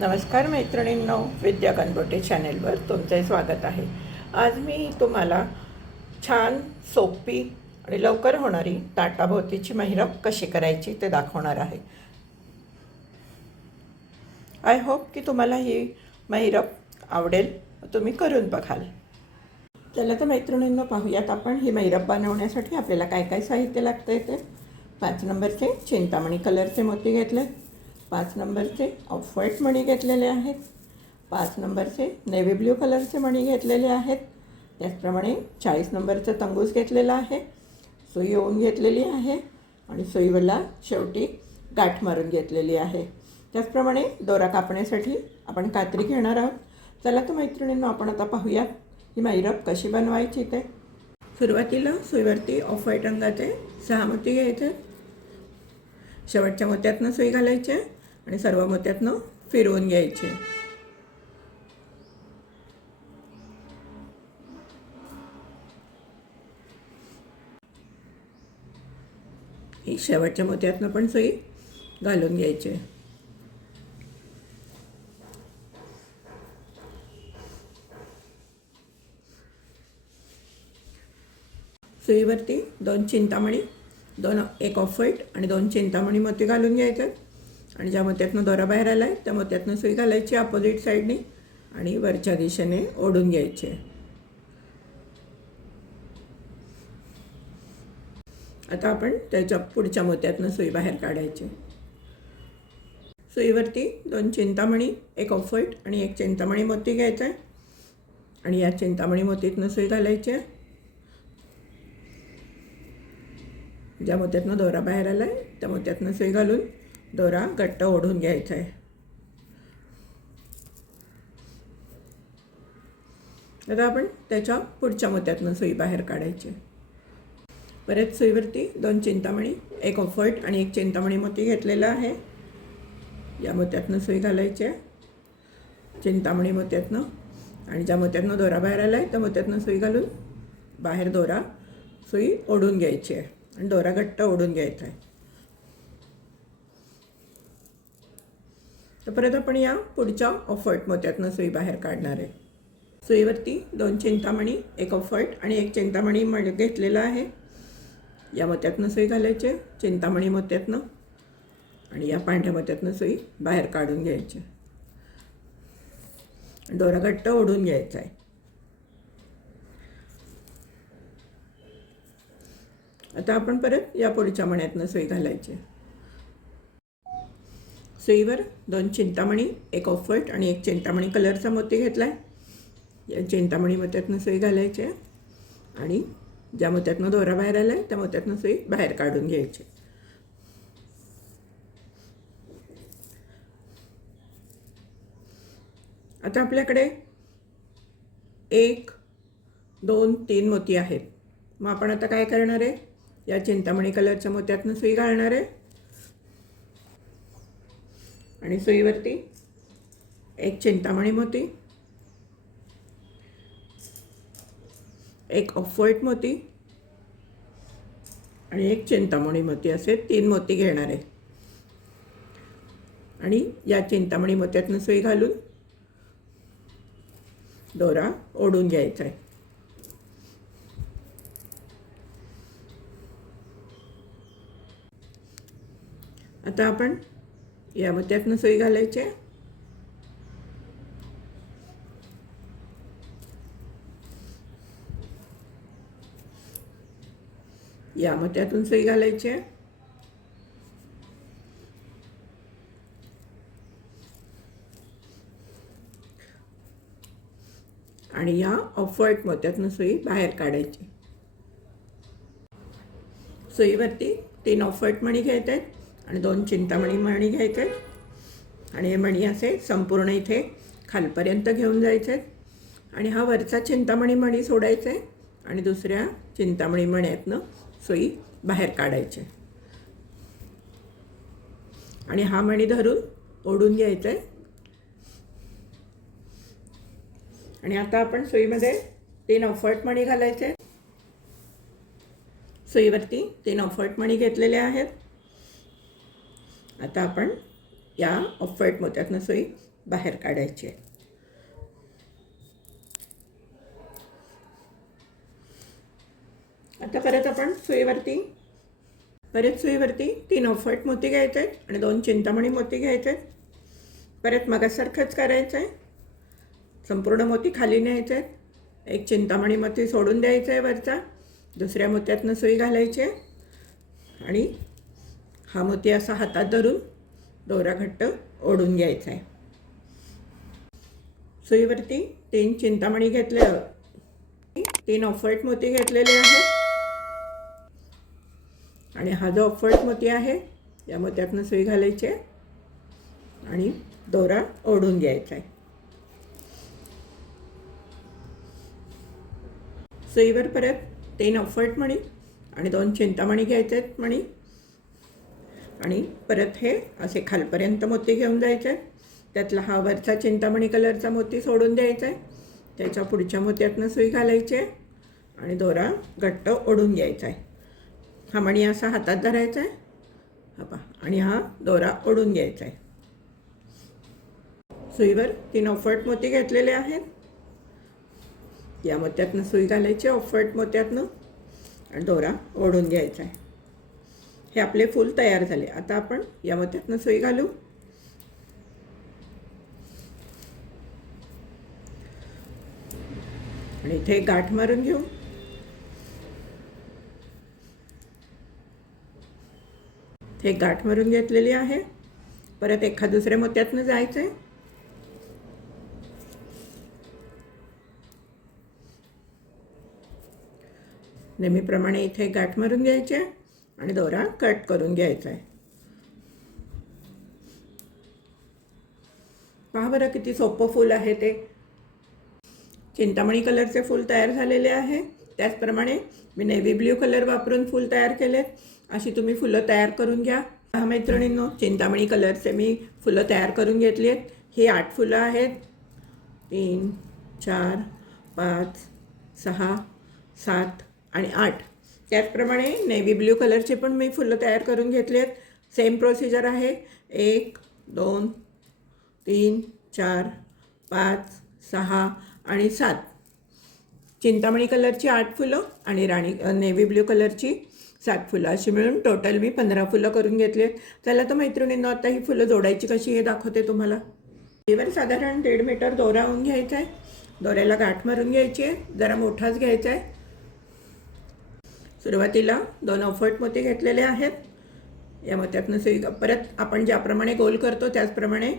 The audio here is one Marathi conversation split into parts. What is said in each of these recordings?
नमस्कार मैत्रिणींनो विद्या कनबोटे चॅनेलवर तुमचे स्वागत आहे. आज मी तुम्हाला छान सोपी आणि लवकर होणारी ताटाभोवतीची महिरप कशी करायची ते दाखवणार आहे. आय होप की तुम्हाला ही महिरप आवडेल तुम्ही करून बघाल. चला तर मैत्रिणींनो पाहूयात आपण ही मैरप बनवण्यासाठी आपल्याला काय काय साहित्य लागतं आहे ते पाच नंबरचे चिंतामणी कलरचे मोती घेतले पाच नंबरचे ऑफ व्हाईट मणी घेतलेले आहेत. पाच नंबरचे नेव्ही ब्ल्यू कलरचे मणी घेतलेले आहेत. त्याचप्रमाणे चाळीस नंबरचं तंगूस घेतलेला आहे. सुई ओवून घेतलेली आहे आणि सुईवरला शेवटी गाठ मारून घेतलेली आहे. त्याचप्रमाणे दोरा कापण्यासाठी आपण कात्री घेणार आहोत. चला तर मैत्रिणींनो आपण आता पाहूयात ही मैरप कशी बनवायची ते. सुरुवातीला सुईवरती ऑफ व्हाईट रंगाचे सहा मोती घ्यायचे. शेवटच्या मोत्यातनं सुई घालायचे आणि सर्व मोत्यातनं फिरवून घ्यायचे ही शेवटच्या मोत्यातनं पण सुई घालून घ्यायची सुईवरती दोन चिंतामणी दोन एक ऑफ व्हाईट आणि दोन चिंतामणी मोती घालून घ्यायचे आणि ज्या मोत्यातनं दोरा बाहेर आला आहे त्या मोत्यातनं सुई घालायची अपोजिट साईडने आणि वरच्या दिशेने ओढून घ्यायचे. आता आपण त्याच्या पुढच्या मोत्यातनं सुई बाहेर काढायची. सुईवरती दोन चिंतामणी एक ऑफ व्हाईट आणि एक चिंतामणी मोती घ्यायचा आहे आणि या चिंतामणी मोतीतनं सुई घालायची. आहे ज्या मोत्यातनं दोरा बाहेर आला आहे त्या मोत्यातनं सुई घालून दोरा घट्ट ओढून घ्यायचा आहे. आता आपण त्याच्या पुढच्या मोत्यातनं सुई बाहेर काढायची परत सुईवरती दोन चिंतामणी एक ऑफर्ट आणि एक चिंतामणी मोती घेतलेला आहे. या मोत्यातनं सुई घालायची आहे. चिंतामणी मोत्यातनं आणि ज्या मोत्यातनं दोरा बाहेर आला आहे त्या मोत्यातनं सुई घालून बाहेर दोरा सुई ओढून घ्यायची आहे. आणि दोरा घट्ट ओढून घ्यायचा आहे. तर परत आपण या पुढच्या ऑफर्ट मोत्यातनं सुई बाहेर काढणार आहे. सुईवरती दोन चिंतामणी एक ऑफर्ट आणि एक चिंतामणी मळ घेतलेला आहे. या मोत्यातनं सुई घालायचे चिंतामणी मोत्यातनं आणि या पांढऱ्या मोत्यातनं सुई बाहेर काढून घ्यायची. दोरा घट्ट ओढून घ्यायचा आहे. आता आपण परत या पुढच्या मण्यातनं सुई घालायची. सुईवर दोन चिंतामणी एक ऑफ व्हाईट आणि एक चिंतामणी कलरचा मोती घेतला आहे या चिंतामणी मोत्यातनं सुई घालायची आहे आणि ज्या मोत्यातनं दोरा बाहेर आला आहे त्या मोत्यातनं सुई बाहेर काढून घ्यायची. आता आपल्याकडे एक दोन तीन मोती आहेत. मग आपण आता काय करणार आहे? या चिंतामणी कलरच्या मोत्यातनं सुई घालणार आहे. आणि सुईवरती एक चिंतामणी मोती एक ऑफ व्हाईट मोती आणि एक चिंतामणी मोती असे तीन मोती घेणार आहे. आणि या चिंतामणी मोत्यातनं सुई घालून दोरा ओढून घ्यायचा आहे. आता आपण या मोत्यातनं सोयी घालायची आहे. या मत्यातून सुई घालायची आहे. आणि या ऑफ व्हाईट मोत्यातनं सुई बाहेर काढायची. सोयीवरती तीन ऑफ व्हाईट मणी घ्यायचे आहेत. आणि दोन चिंतामणी मणी घ्यायचे आणि हे मणी असे संपूर्ण इथे खालपर्यंत घेऊन जायचे आणि हा वरचा चिंतामणी मणी सोडायचे आणि दुसऱ्या चिंतामणी मण्यातनं सुई बाहेर काढायचे आणि हा मणी धरून ओढून घ्यायचा आहे. आणि आता आपण सुईमध्ये तीन अफर्ट मणी घालायचे सुईवरती तीन अफर्ट मणी घेतलेले आहेत. आता आपण या ऑफवाईट मोत्यातनं सुई बाहेर काढायची आहे. आता परत आपण सुईवरती परत सुईवरती तीन ऑफवाईट मोती घ्यायचे आहेत आणि दोन चिंतामणी मोती घ्यायचे आहेत. परत मगासारखंच करायचं आहे. संपूर्ण मोती खाली न्यायचे आहेत. एक चिंतामणी मोती सोडून द्यायचं आहे वरचा. दुसऱ्या मोत्यातनं सुई घालायची आहे. आणि हा मोती असा हातात धरून दोरा घट्ट ओढून घ्यायचा आहे. सुईवरती तीन चिंतामणी घेतले तीन ऑफर्ट मोती घेतलेले आहेत. आणि हा जो ऑफर्ट मोती आहे या मोत्यातनं सुई घालायची आहे आणि दोरा ओढून घ्यायचा आहे. सुईवर परत तीन ऑफर्ट मणी आणि दोन चिंतामणी घ्यायचे आहेत मणी आणि परत हे असे खालपर्यंत मोती घेऊन जायचे त्यातला हा वरचा चिंतामणी कलरचा मोती सोडून द्यायचा. आहे त्याच्या पुढच्या मोत्यातनं सुई घालायची आहे आणि दोरा घट्ट ओढून घ्यायचा. आहे हा मणी असा हातात धरायचा. आहे हा आणि हा दोरा ओढून घ्यायचा. आहे सुईवर तीन ऑफर्ट मोती घेतलेले आहेत. या मोत्यातनं सुई घालायची ऑफर्ट मोत्यातनं. आणि दोरा ओढून घ्यायचा. आहे हे आपले फूल तयार झाले. आता आपण या मोत्यातनं सोयी घालू. आणि इथे गाठ मारून घेऊ. हे गाठ मारून घेतलेली आहे. परत एखाद दुसऱ्या मोत्यातनं जायचं आहे नेहमीप्रमाणे इथे गाठ मारून घ्यायचे. आणि दोरा कट करून घ्यायचा आहे. पहा बरं किती सोपं फूल आहे ते. चिंतामणी कलरचे फूल तयार झालेले आहे. त्याचप्रमाणे मी नेव्ही ब्ल्यू कलर वापरून फूल तयार केलेत. अशी तुम्ही फुलं तयार करून घ्या. पहा मैत्रिणींनो चिंतामणी कलरचे मी फुलं तयार करून घेतली आहेत ही आठ फुलं आहेत. तीन चार पाच सहा सात आणि आठ. त्याचप्रमाणे नेव्ही ब्ल्यू कलरचे पण मी फुलं तयार करून घेतली आहेत. सेम प्रोसिजर आहे. एक दोन तीन चार पाच सहा आणि सात. चिंतामणी कलरची आठ फुलं आणि राणी नेव्ही ब्ल्यू कलरची सात फुलं. अशी मिळून टोटल मी पंधरा फुलं करून घेतली आहेत. त्याला तर मैत्रिणींना आता ही फुलं जोडायची कशी हे दाखवते तुम्हाला. वर साधारण दीड मीटर दोरा होऊन घ्यायचा आहे दोऱ्याला गाठ मारून घ्यायची आहे. जरा मोठाच घ्यायचा आहे. सुरुवातीला दोन ऑफर्ट मोती घेतलेले आहेत. या मोत्यातनं सुई परत आपण ज्याप्रमाणे गोल करतो त्याचप्रमाणे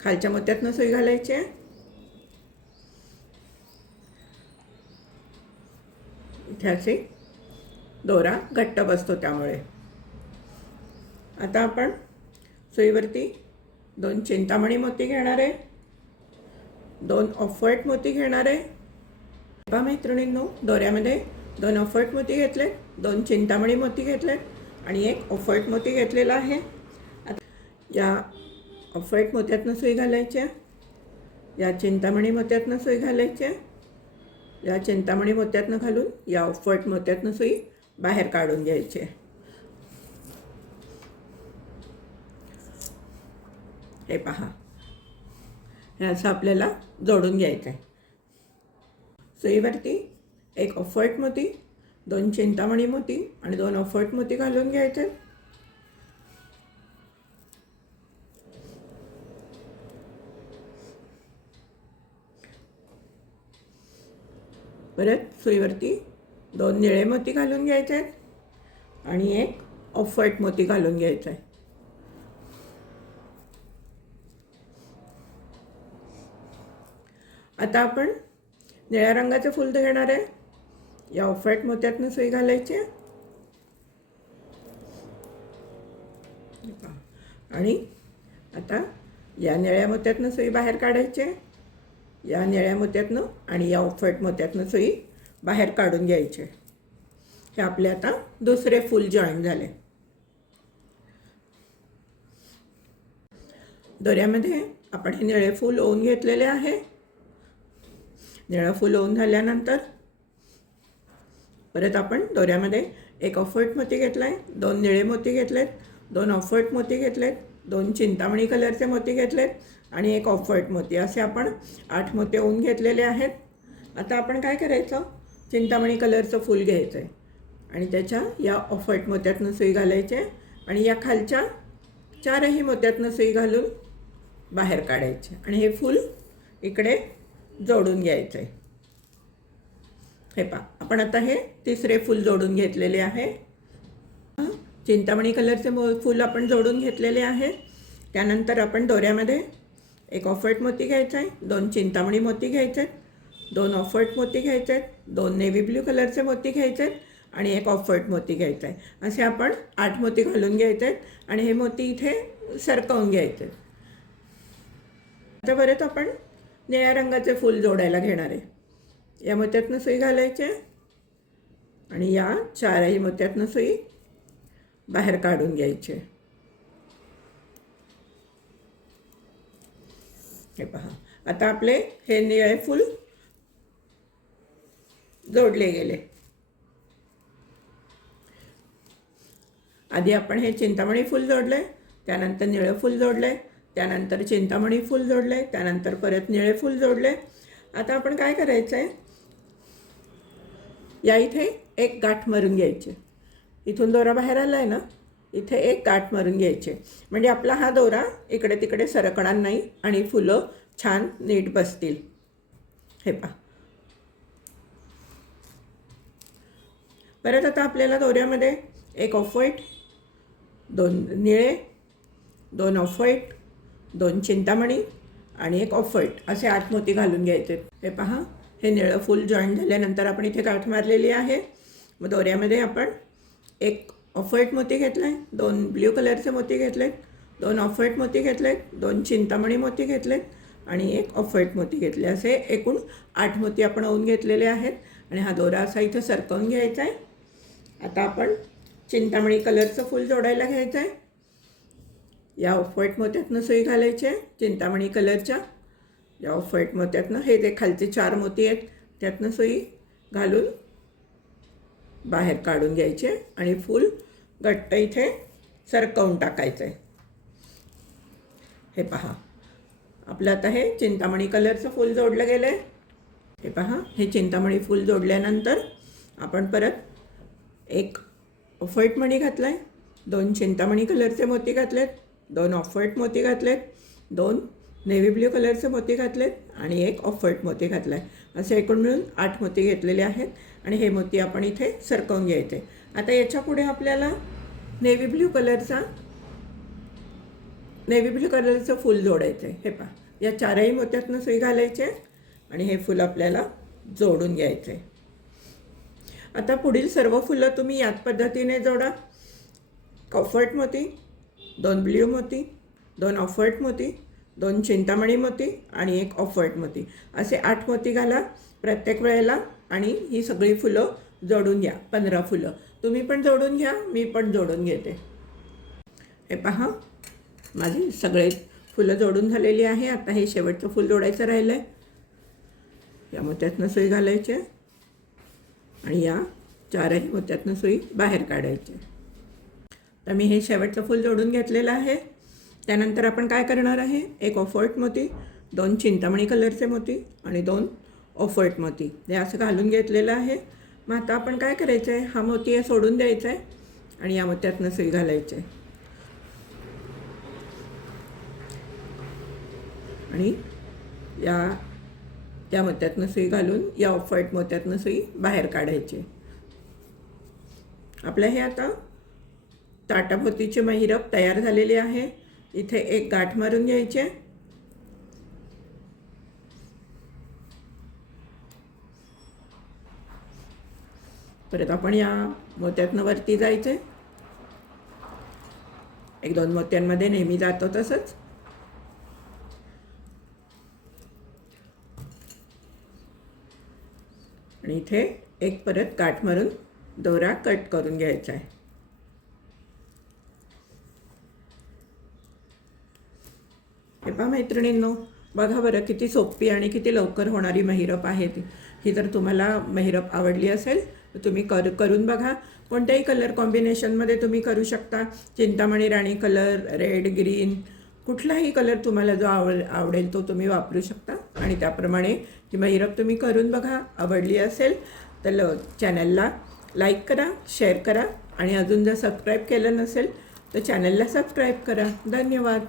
खालच्या मोत्यातनं सुई घालायची आहे. इथे दोरा घट्ट बसतो त्यामुळे. आता आपण सुईवरती दोन चिंतामणी मोती घेणार आहे. दोन ऑफर्ट मोती घेणार आहे. मैत्रिणींनो दोऱ्यामध्ये दोन ऑफर्ट मोती घेतले दोन चिंतामणी मोती घेतले आणि एक ऑफर्ट मोती घेतलेला आहे. आता या ऑफर्ट मोत्यातनं सुई घालायच्या या चिंतामणी मोत्यातनं सुई घालायच्या या चिंतामणी मोत्यातनं घालून या ऑफर्ट मोत्यातनं सुई बाहेर काढून घ्यायची. हे पहा. हे असं आपल्याला जोडून घ्यायचं आहे सुईवरती एक ऑफर्ट मोती दोन चिंतामणी मोती आणि दोन ऑफर्ट मोती घालून घ्यायचे. परत सुईवरती दोन निळे मोती घालून घ्यायचे आहेत आणि एक ऑफर्ट मोती घालून घ्यायचा. आहे आता आपण निळ्या रंगाचं फुल घेणार आहे. या ऑफर्ट मोत्यातनं सुई घालायची? आणि आता या निळ्या मोत्यातनं सुई बाहेर काढायची? आहे या निळ्या मोत्यातनं आणि या ऑफाईट मोत्यातनं सुई बाहेर काढून घ्यायचे. हे आपले आता दुसरे फुल जॉईन झाले. दोऱ्यामध्ये आपण हे निळे फूल ओवून घेतलेले आहे. निळं फूल ओवून झाल्यानंतर परत आपण दोऱ्यामध्ये एक ऑफर्ट मोती घेतला आहे दोन निळे मोती घेतलेत दोन ऑफर्ट मोती घेतलेत दोन चिंतामणी कलरचे मोती घेतलेत आणि एक ऑफर्ट मोती. असे आपण आठ मोते होऊन घेतलेले आहेत. आता आपण काय करायचं? चिंतामणी कलरचं फूल घ्यायचं आहे आणि त्याच्या या ऑफर्ट मोत्यातनं सुई घालायचे आणि या खालच्या चारही मोत्यातनं सुई घालून बाहेर काढायचे आणि हे फूल इकडे जोडून घ्यायचं आहे हे पा आपण आता हे तिसरे फूल जोडून घेतलेले आहे. चिंतामणी कलरचे मो फूल आपण जोडून घेतलेले आहे. त्यानंतर आपण दोऱ्यामध्ये एक ऑफर्ट मोती घ्यायचा आहे दोन चिंतामणी मोती घ्यायचे आहेत दोन ऑफर्ट मोती घ्यायचे आहेत दोन नेव्ही ब्ल्यू कलरचे मोती घ्यायचे आहेत आणि एक ऑफर्ट मोती घ्यायचा आहे. असे आपण आठ मोती घालून घ्यायचे आहेत आणि हे मोती इथे सरकवून घ्यायचे आहेत. आता परत आपण निळ्या रंगाचे फूल जोडायला घेणार आहे. या मोत्यातनं सुई घालायचे आणि या चारही मोत्यातनं सुई बाहेर काढून घ्यायचे हे पहा. आता आपले हे निळे फूल जोडले गेले. आधी आपण हे चिंतामणी फूल जोडले त्यानंतर निळं फूल जोडले त्यानंतर चिंतामणी फूल जोडले त्यानंतर परत निळे फूल जोडले आता आपण काय करायचं आहे या इथे एक गाठ मारून घ्यायची. इथून दोरा बाहेर आला आहे ना इथे एक गाठ मारून घ्यायचे. म्हणजे आपला हा दोरा इकडे तिकडे सरकणार नाही आणि फुलं छान नीट बसतील. हे पहा. परत आता आपल्याला दोऱ्यामध्ये एक ऑफ व्हाईट दोन निळे दोन ऑफ व्हाईट दोन चिंतामणी आणि एक ऑफ व्हाईट असे आठ मोती घालून घ्यायचे. हे पहा. हे निळं फूल जॉईन झाल्यानंतर आपण इथे गाठ मारलेली आहे. मग दोऱ्यामध्ये आपण एक ऑफर्ट मोती घेतला आहे दोन ब्ल्यू कलरचे मोती घेतलेत दोन ऑफर्ट मोती मोती घेतलेत दोन चिंतामणी मोती घेतलेत आणि एक ऑफर्ट मोती घेतले. असे एकूण आठ मोती आपण ओवून घेतलेले आहेत आणि हा दोरा असा इथं सरकवून घ्यायचा आहे आता आपण चिंतामणी कलरचं फूल जोडायला घ्यायचं आहे या ऑफर्ट मोत्यातनं सुई घालायची आहे. चिंतामणी कलरच्या या ऑफ व्हाईट मोत्यातनं हे जे खालचे चार मोती आहेत त्यातनं सुई घालून बाहेर काढून घ्यायचे आणि फूल घट्ट इथे सरकवून टाकायचं आहे हे पहा. आपलं आता हे चिंतामणी कलरचं फूल जोडलं गेलं आहे हे पहा. हे चिंतामणी फूल जोडल्यानंतर आपण परत एक ऑफ व्हाईट मणी घातला आहे दोन चिंतामणी कलरचे मोती घातलेत. दोन ऑफ व्हाईट मोती घातलेत. दोन नेव्ही ब्ल्यू कलरचे मोती घातलेत आणि एक ऑफर्ट मोती घातला आहे असे एकूण मिळून आठ मोती घेतलेले आहेत आणि हे मोती आपण इथे सरकवून घ्यायचे. आता याच्यापुढे आपल्याला नेव्ही ब्ल्यू कलरचा नेव्ही ब्ल्यू कलरचं फूल जोडायचं आहे हे पहा या चारही मोत्यातनं सुई घालायचे आणि हे फूल आपल्याला जोडून घ्यायचं आहे आता पुढील सर्व फुलं तुम्ही याच पद्धतीने जोडा. कॉफर्ट मोती दोन ब्ल्यू मोती दोन ऑफर्ट मोती दोन चिंतामणी मोती आणि एक ऑफर्ट मोती. असे आठ मोती घाला प्रत्येक वेळेला आणि ही सगळी फुलं जोडून घ्या पंधरा फुलं. तुम्ही पण जोडून घ्या मी पण जोडून घेते. हे पहा माझी सगळे फुलं जोडून झालेली आहे. आता हे शेवटचं फूल जोडायचं राहिलं आहे या मोत्यातनं सुई घालायची आणि या चारही मोत्यातनं सुई बाहेर काढायची तर मी हे शेवटचं फूल जोडून घेतलेलं आहे. त्यानंतर आपण काय करणार आहे? एक ऑफर्ट मोती दोन चिंतामणी कलरचे मोती आणि दोन ऑफर्ट मोती. हे असं घालून घेतलेलं आहे. मग आता आपण काय करायचं आहे हा मोती हे सोडून द्यायचा आहे आणि या मोत्यातनं सुई घालायचं आहे आणि या त्या मोत्यातनं सुई घालून या ऑफर्ट मोत्यातनं सुई बाहेर काढायची. आपलं हे आता ताटाभोवतीचे महिरप तयार झालेले आहे. इथे एक गाठ मारून घ्यायचे परत आपण या मोत्यातनं वरती जायचे एक दोन मोत्यांमध्ये नेहमी जातो तसंच. आणि इथे एक परत काठ मारून दोरा कट करून घ्यायचा आहे हे पहा मैत्रिणींनो बघा बरं किती सोपी आणि किती लवकर होणारी महिरप आहे ती. ही जर तुम्हाला मेहिरप आवडली असेल तर तुम्ही कर करून बघा. कोणत्याही कलर कॉम्बिनेशनमध्ये तुम्ही करू शकता. Chintamani Rani colour red green कुठलाही कलर तुम्हाला जो आवड आवडेल तो तुम्ही वापरू शकता. आणि त्याप्रमाणे ती महिरप तुम्ही करून बघा आवडली असेल तर ल चॅनलला लाईक करा शेअर करा. आणि अजून जर सबस्क्राईब केलं नसेल तर चॅनलला सबस्क्राईब करा. धन्यवाद.